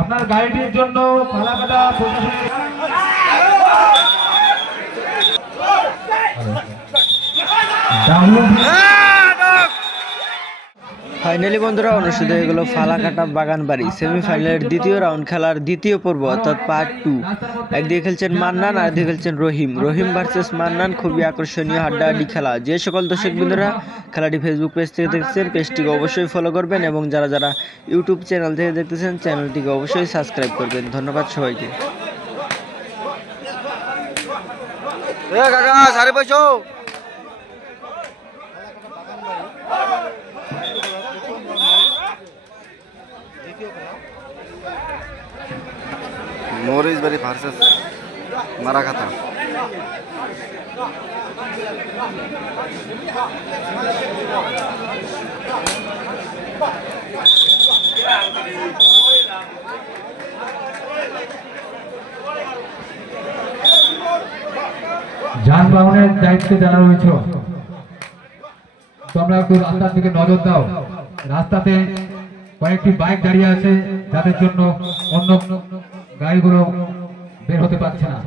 আপনার গাড়িটির জন্য ফালাকাটা প্রশাসনের ফাইনালি বন্ধুরা অনুষ্ঠিত হয়ে গেল ফালাকাটা বাগানবাড়ি সেমিফাইনালের দ্বিতীয় রাউন্ড খেলার দ্বিতীয় পর্ব অর্থাৎ পার্ট 2। একদিকে খেলছেন মান্নান আর একদিকে খেলছেন রহিম ভার্সেস মান্নান। খুবই আকর্ষণীয় হাড্ডাহাড্ডি খেলা। যে সকল দর্শক বন্ধুরা খেলাটি ফেসবুক পেজ থেকে দেখছেন পেজটিকে অবশ্যই ফলো করবেন এবং যারা যারা ইউটিউব চ্যানেল থেকে দেখতেছেন চ্যানেলটিকে অবশ্যই সাবস্ক্রাইব করবেন। ধন্যবাদ সবাইকে। মরিচবাড়ি ভার্সেস মারাকাতা। যানবাহনের দায়িত্বে যারা রয়েছে তোমরা একটু রাস্তার দিকে নজর দাও। রাস্তাতে কয়েকটি বাইক দাঁড়িয়ে আছে যাদের জন্য অন্য গাড়িগুলো বের হতে পারছে না।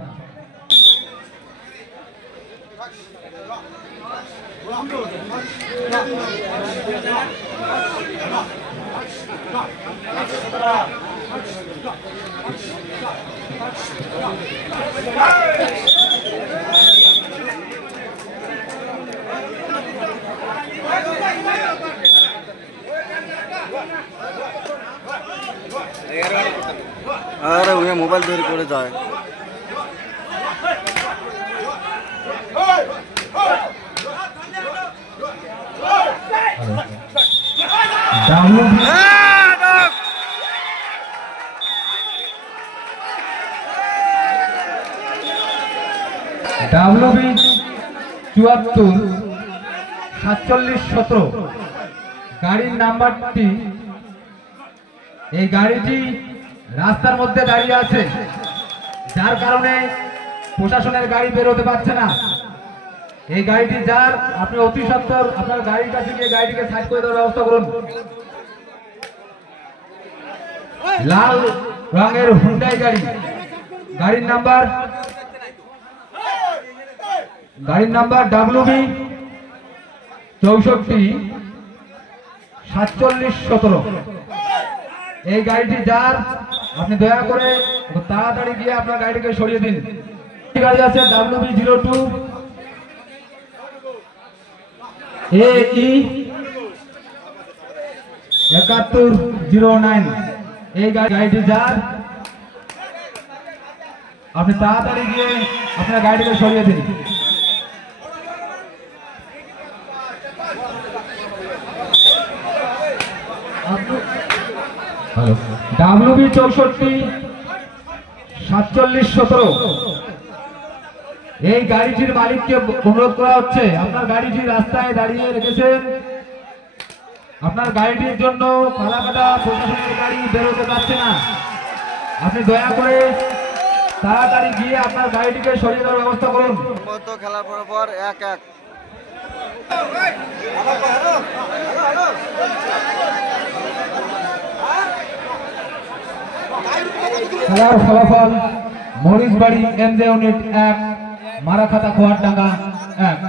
আরে ওই মোবাইল ধরে করে যায়। ডাব্লিউবি 74 47 17 গাড়ির নাম্বারটি, এই গাড়িটি রাস্তার মধ্যে দাঁড়িয়ে আছে যার কারণে প্রশাসনের গাড়ি বের হতে পারছে না। এই গাড়িটি যার, আপনি অতি সত্বর আপনার গাড়ির কাছে গিয়ে গাড়িটিকে সাইড করে দেওয়ার ব্যবস্থা করুন। লাল রঙের হুন্ডাই গাড়ি, গাড়ির নাম্বার ডাব্লিউবি 64 47 17। এই গাড়িটি যার, আপনি দয়া করে তাড়াতাড়ি গিয়ে আপনার গাড়িটিকে সরিয়ে দিন। গাড়ি আছে ডাব্লিউবি 02 AE 7109। এই গাড়িটি যার, আপনি তাড়াতাড়ি গিয়ে আপনার গাড়িটিকে সরিয়ে দিন। ডাব্লিউবি 64 47 17। এই গাড়িটির মালিককে অনুরোধ করা হচ্ছে, আপনার গাড়িটি রাস্তায় দাঁড়িয়ে রেখেছেন, আপনার গাড়িটির জন্য ফালাকাটা প্রশাসনের গাড়ি বেরোতে পারছে না। আপনি দয়া করে তাড়াতাড়ি গিয়ে আপনার গাড়িটিকে সরিয়ে দেওয়ার ব্যবস্থা করুন। খেলার পর 1-1। খেলার ফলাফল মরিচবাড়ি এমজে ইউনিট 1, মারাখাতা খোয়ারডাঙ্গা 1।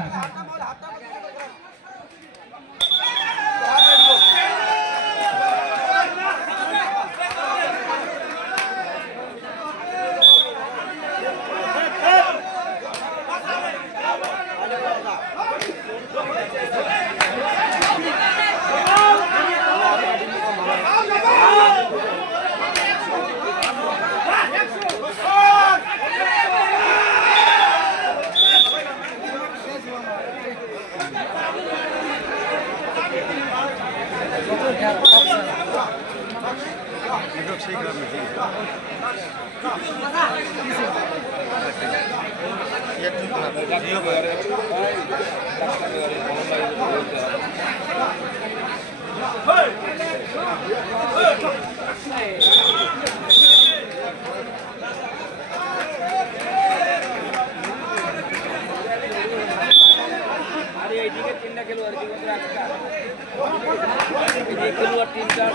খেলোয়াড় 3-4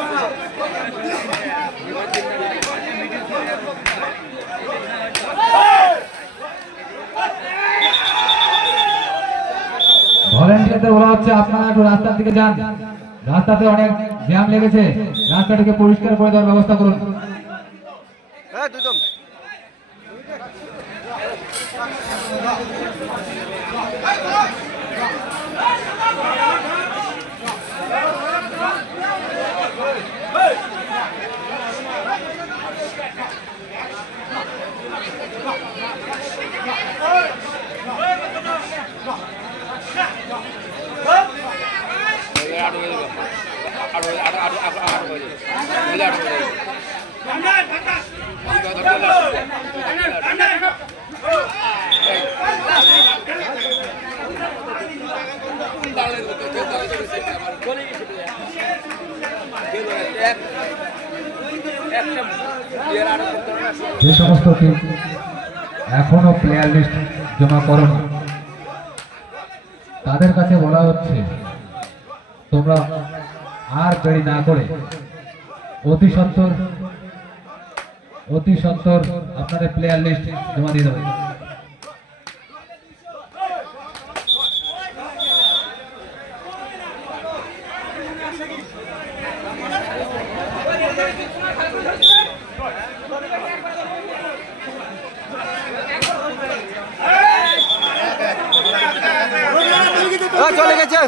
ভলেন্টিয়ারদের বলা হচ্ছে আপনারা একটু রাস্তার দিকে যান, রাস্তাতে অনেক জ্যাম লেগেছে, রাস্তাটিকে পরিষ্কার করে দেওয়ার ব্যবস্থা করুন। যে সমস্ত টিম এখনো প্লেয়ার লিস্ট জমা করো তাদের কাছে বলা হচ্ছে তোমরা আর দেরি না করে অতি সত্বর আপনাদের প্লেয়ার লিস্ট জমা দিয়ে দেবে। চলে গেছে।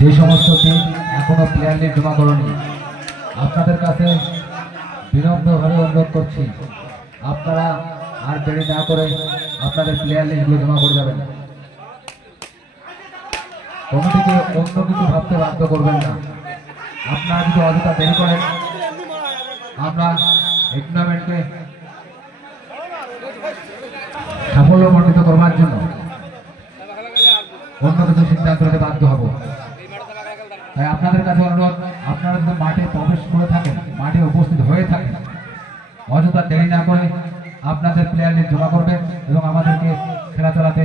যে সমস্ত টিম এখনো প্লেয়ার লিস্ট জমা করেনি আপনাদের কাছে বিনম্রভাবে অনুরোধ করছি আপনারা আর দেরি না করে আপনাদের প্লেয়ার লিস্টগুলো জমা করে যাবেন। কমিটিকে অন্য কিছু ভাবতে বাধ্য করবেন না। আপনারা যদি অযথা দেরি করেন আমরা এই টুর্নামেন্টকে সাফল্যমণ্ডিত করবার জন্য অন্য কিছু সিদ্ধান্ত নিতে বাধ্য হব। তাই আপনাদের কাছে অনুরোধ আপনারা যদি মাঠে প্রবেশ করে থাকেন, মাঠে উপস্থিত হয়ে থাকেন, অযথা দেরি না করে আপনাদের প্লেয়ার লিস্ট জমা করবেন এবং আমাদেরকে খেলা চালাতে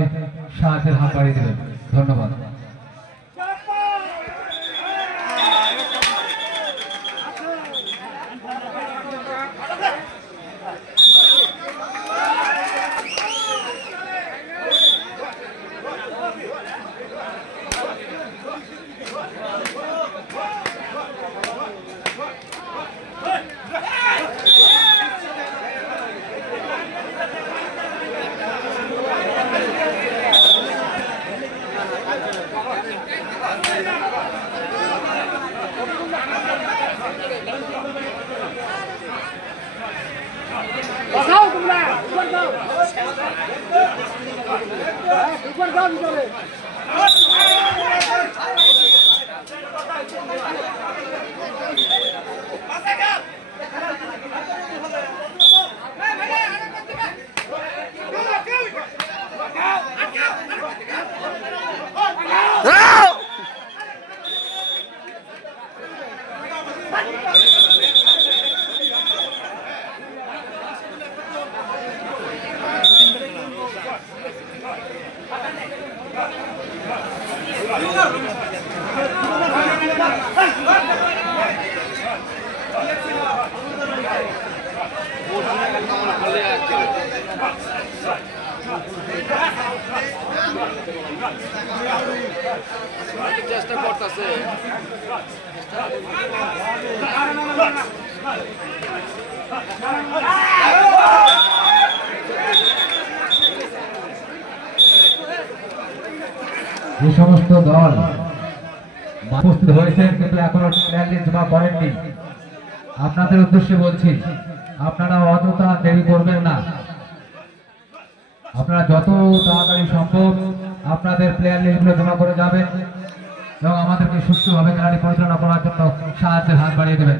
সাহায্যের হাত বাড়িয়ে দেবেন। ধন্যবাদ। চেষ্টা করতেছে যে সমস্ত দল উপস্থিত হয়েছে কিন্তু এখনো প্লেয়ার লিস্ট জমা করেননি আপনাদের উদ্দেশ্যে বলছি আপনারা অযথা দেরি করবেন না। আপনারা যত তাড়াতাড়ি সম্ভব আপনাদের প্লেয়ার লিস্টগুলো জমা করে যাবেন এবং আমাদেরকে সুষ্ঠুভাবে খেলাটি পরিচালনা করার জন্য সাহায্যের হাত বাড়িয়ে দেবেন।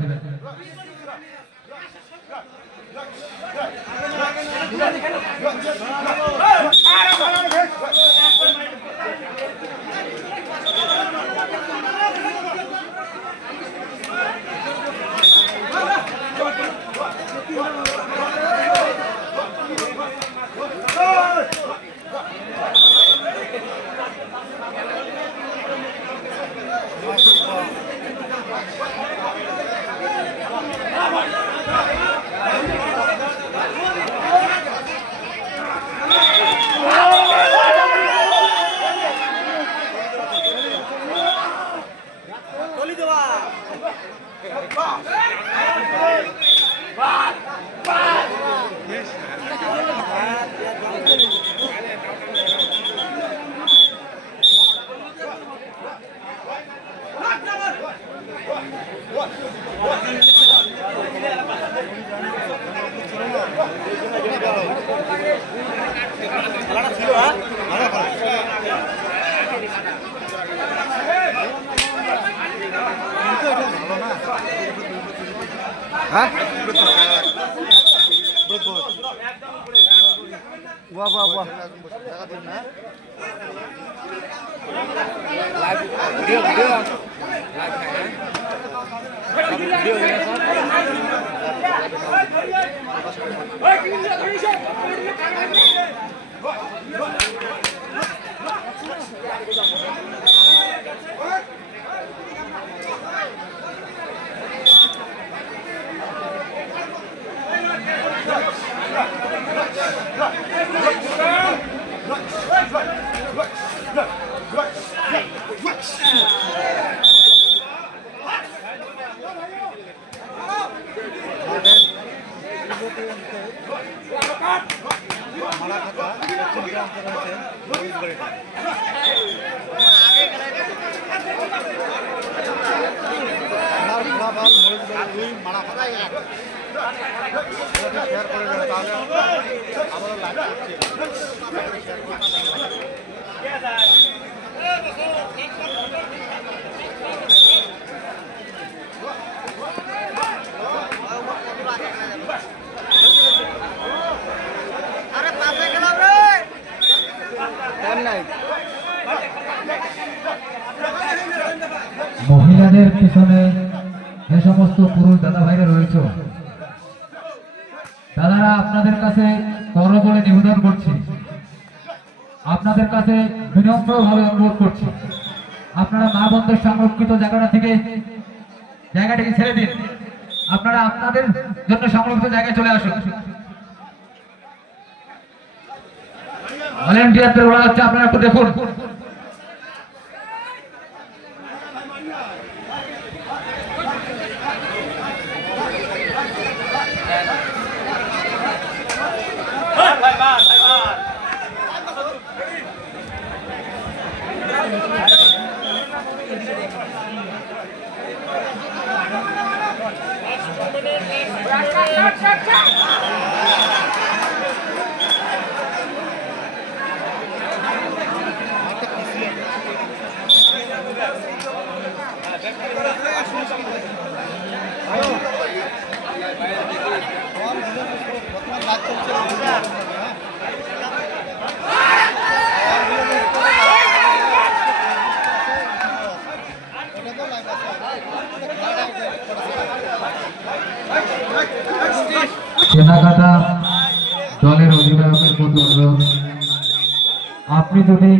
হ্যাঁ বাহ বাহ বাহ ভিডিও ভিডিও মহিলাদের পিছনে যে সমস্ত পুরুষ দাদা ভাইরা রয়েছে, দাদারা আপনাদের কাছে করজোড়ে নিবেদন করছি, আপনাদের কাছে বিনম্রভাবে অনুরোধ করছি, আপনারা মা বোনদের সংরক্ষিত জায়গাটাকে ছেড়ে দিন। আপনারা আপনাদের জন্য সংরক্ষিত জায়গায় চলে আসুন। ভলেন্টিয়ারদের বলা হচ্ছে আপনারা একটু দেখুন। কেনাকাটা দলের অধিনায়কের প্রতি অনুরোধ, আপনি যদি